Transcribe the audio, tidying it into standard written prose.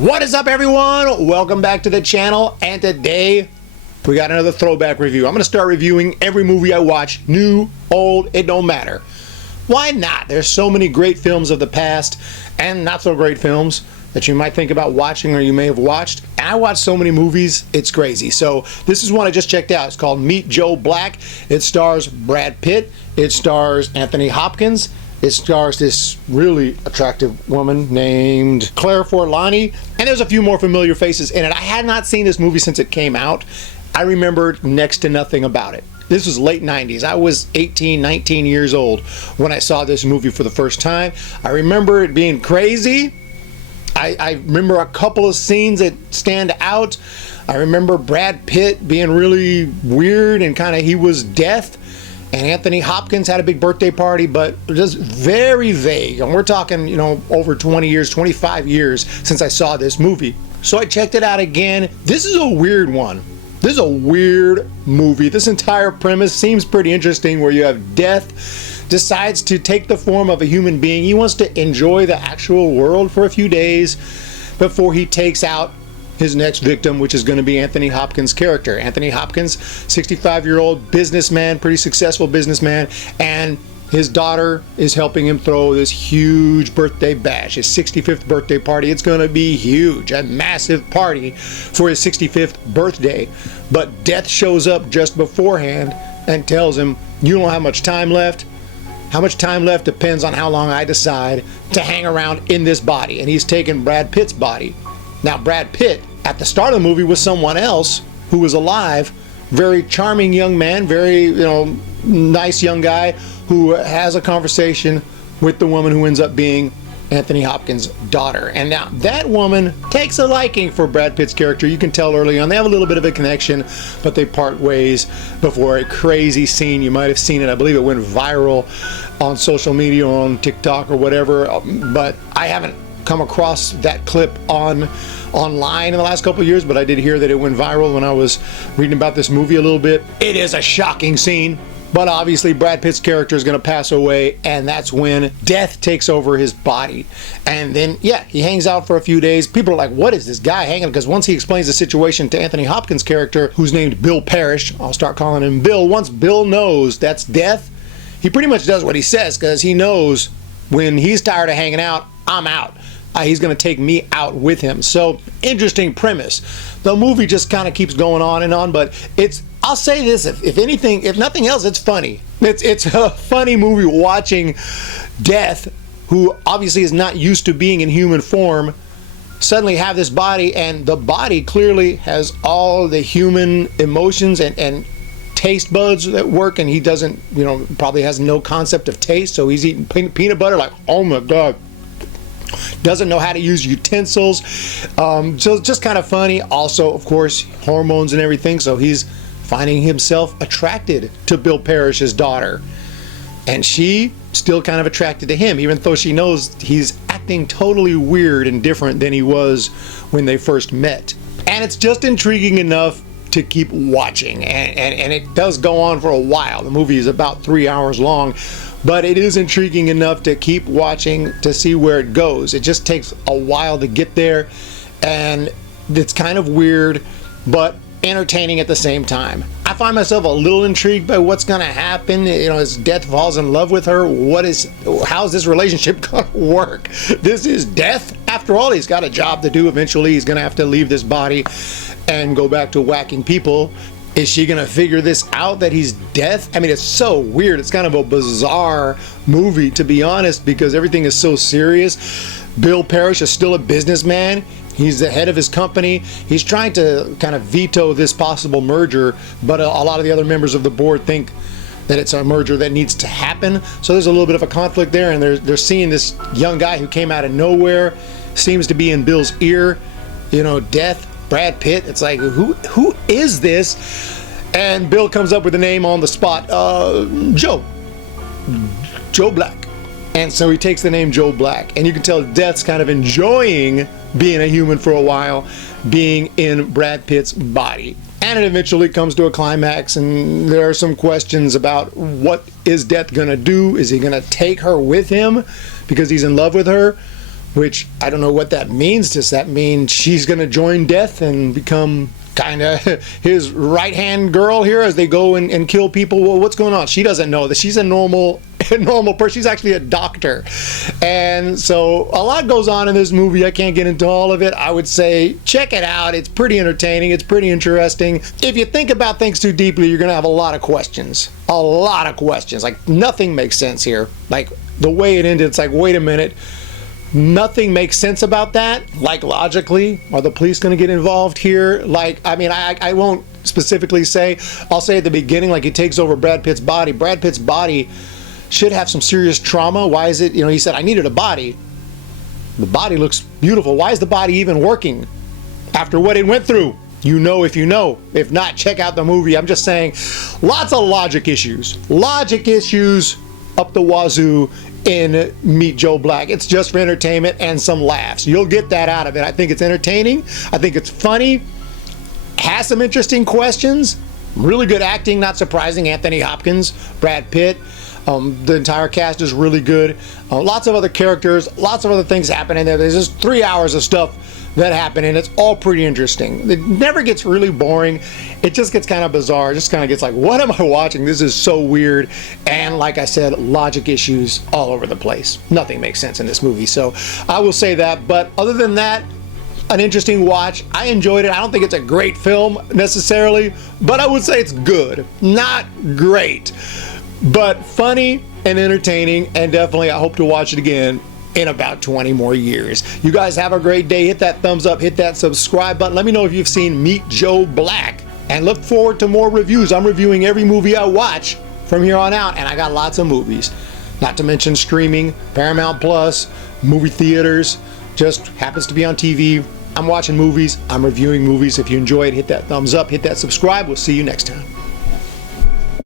What is up, everyone? Welcome back to the channel, and today we got another throwback review. I'm going to start reviewing every movie I watch, new, old, it don't matter. Why not? There's so many great films of the past and not so great films that you might think about watching or you may have watched. And I watch so many movies, it's crazy. So this is one I just checked out. It's called Meet Joe Black. It stars Brad Pitt. It stars Anthony Hopkins. It stars this really attractive woman named Claire Forlani, and there's a few more familiar faces in it. I had not seen this movie since it came out. I remembered next to nothing about it. This was late 90s. I was 18, 19 years old when I saw this movie for the first time. I remember it being crazy. I remember a couple of scenes that stand out. I remember Brad Pitt being really weird and kind of, he was death. And Anthony Hopkins had a big birthday party, but just very vague. And we're talking, you know, over 20 years, 25 years since I saw this movie. So I checked it out again. This is a weird one. This is a weird movie. This entire premise seems pretty interesting, where you have death decides to take the form of a human being. He wants to enjoy the actual world for a few days before he takes out his next victim, which is going to be Anthony Hopkins' character. Anthony Hopkins, 65-year-old businessman, pretty successful businessman, and his daughter is helping him throw this huge birthday bash, his 65th birthday party. It's going to be huge, a massive party for his 65th birthday. But death shows up just beforehand and tells him, you don't have much time left. How much time left depends on how long I decide to hang around in this body. And he's taken Brad Pitt's body. Now, Brad Pitt, at the start of the movie, was someone else who was alive, very charming young man, very, nice young guy who has a conversation with the woman who ends up being Anthony Hopkins' daughter. And now that woman takes a liking for Brad Pitt's character. You can tell early on they have a little bit of a connection, but they part ways before a crazy scene. You might have seen it. I believe it went viral on social media or on TikTok or whatever, but I haven't come across that clip online in the last couple of years, but I did hear that it went viral when I was reading about this movie a little bit. It is a shocking scene, but obviously Brad Pitt's character is going to pass away, and that's when death takes over his body. And then, yeah, he hangs out for a few days. People are like, what is this guy hanging? Because once he explains the situation to Anthony Hopkins' character, who's named Bill Parrish, I'll start calling him Bill. Once Bill knows that's death, he pretty much does what he says, because he knows when he's tired of hanging out, I'm out. He's going to take me out with him. So, interesting premise. The movie just kind of keeps going on and on, but I'll say this, if anything, if nothing else, it's funny. It's a funny movie watching death, who obviously is not used to being in human form, suddenly have this body, and the body clearly has all the human emotions and taste buds that work, and he doesn't, probably has no concept of taste, so he's eating peanut butter like, oh my God. Doesn't know how to use utensils. So just kind of funny. Also, of course, hormones and everything. So he's finding himself attracted to Bill Parrish's daughter. And she still kind of attracted to him, even though she knows he's acting totally weird and different than he was when they first met. And it's just intriguing enough to keep watching. And it does go on for a while. The movie is about 3 hours long. But it is intriguing enough to keep watching to see where it goes. It just takes a while to get there, and it's kind of weird, but entertaining at the same time. I find myself a little intrigued by what's going to happen. As Death falls in love with her, how's this relationship going to work? This is Death. After all, he's got a job to do. Eventually, he's going to have to leave this body and go back to whacking people. Is she going to figure this out, that he's Death? I mean, it's so weird. It's kind of a bizarre movie, to be honest, because everything is so serious. Bill Parrish is still a businessman. He's the head of his company. He's trying to kind of veto this possible merger, but a lot of the other members of the board think that it's a merger that needs to happen. So there's a little bit of a conflict there, and they're seeing this young guy who came out of nowhere, seems to be in Bill's ear, Death. Brad Pitt. It's like, who is this? And Bill comes up with a name on the spot, Joe Black. And so he takes the name Joe Black, and you can tell Death's kind of enjoying being a human for a while, being in Brad Pitt's body. And it eventually comes to a climax, and there are some questions about what is Death gonna do? Is he gonna take her with him because he's in love with her? which I don't know what that means. Does that mean she's going to join death and become kind of his right-hand girl here as they go and kill people? Well, what's going on? She doesn't know that she's a normal person. She's actually a doctor. And so a lot goes on in this movie. I can't get into all of it. I would say check it out. It's pretty entertaining. It's pretty interesting. If you think about things too deeply, you're going to have a lot of questions. A lot of questions. Like, nothing makes sense here. Like, the way it ended, it's like, wait a minute. Nothing makes sense about that. Like, logically, are the police going to get involved here? Like, I mean, I won't specifically say. I'll say at the beginning, like, he takes over Brad Pitt's body. Brad Pitt's body should have some serious trauma. Why is it, he said, I needed a body. The body looks beautiful. Why is the body even working after what it went through? You know if you know. If not, check out the movie. I'm just saying, lots of logic issues. Logic issues up the wazoo in Meet Joe Black. It's just for entertainment and some laughs. You'll get that out of it. I think it's entertaining. I think it's funny. Has some interesting questions. Really good acting, not surprising. Anthony Hopkins, Brad Pitt. The entire cast is really good. Lots of other characters, lots of other things happening there. There's just 3 hours of stuff that happen, and it's all pretty interesting. It never gets really boring. It just gets kind of bizarre. It just kind of gets like, what am I watching? This is so weird. And like I said, logic issues all over the place. Nothing makes sense in this movie. So I will say that. But other than that, an interesting watch. I enjoyed it. I don't think it's a great film necessarily, but I would say it's good. Not great, but funny and entertaining, and definitely I hope to watch it again in about 20 more years. You guys have a great day. Hit that thumbs up, hit that subscribe button. Let me know if you've seen Meet Joe Black, and look forward to more reviews. I'm reviewing every movie I watch from here on out, and I got lots of movies. Not to mention streaming, Paramount Plus, movie theaters, just happens to be on TV. I'm watching movies, I'm reviewing movies. If you enjoy it, hit that thumbs up, hit that subscribe. We'll see you next time.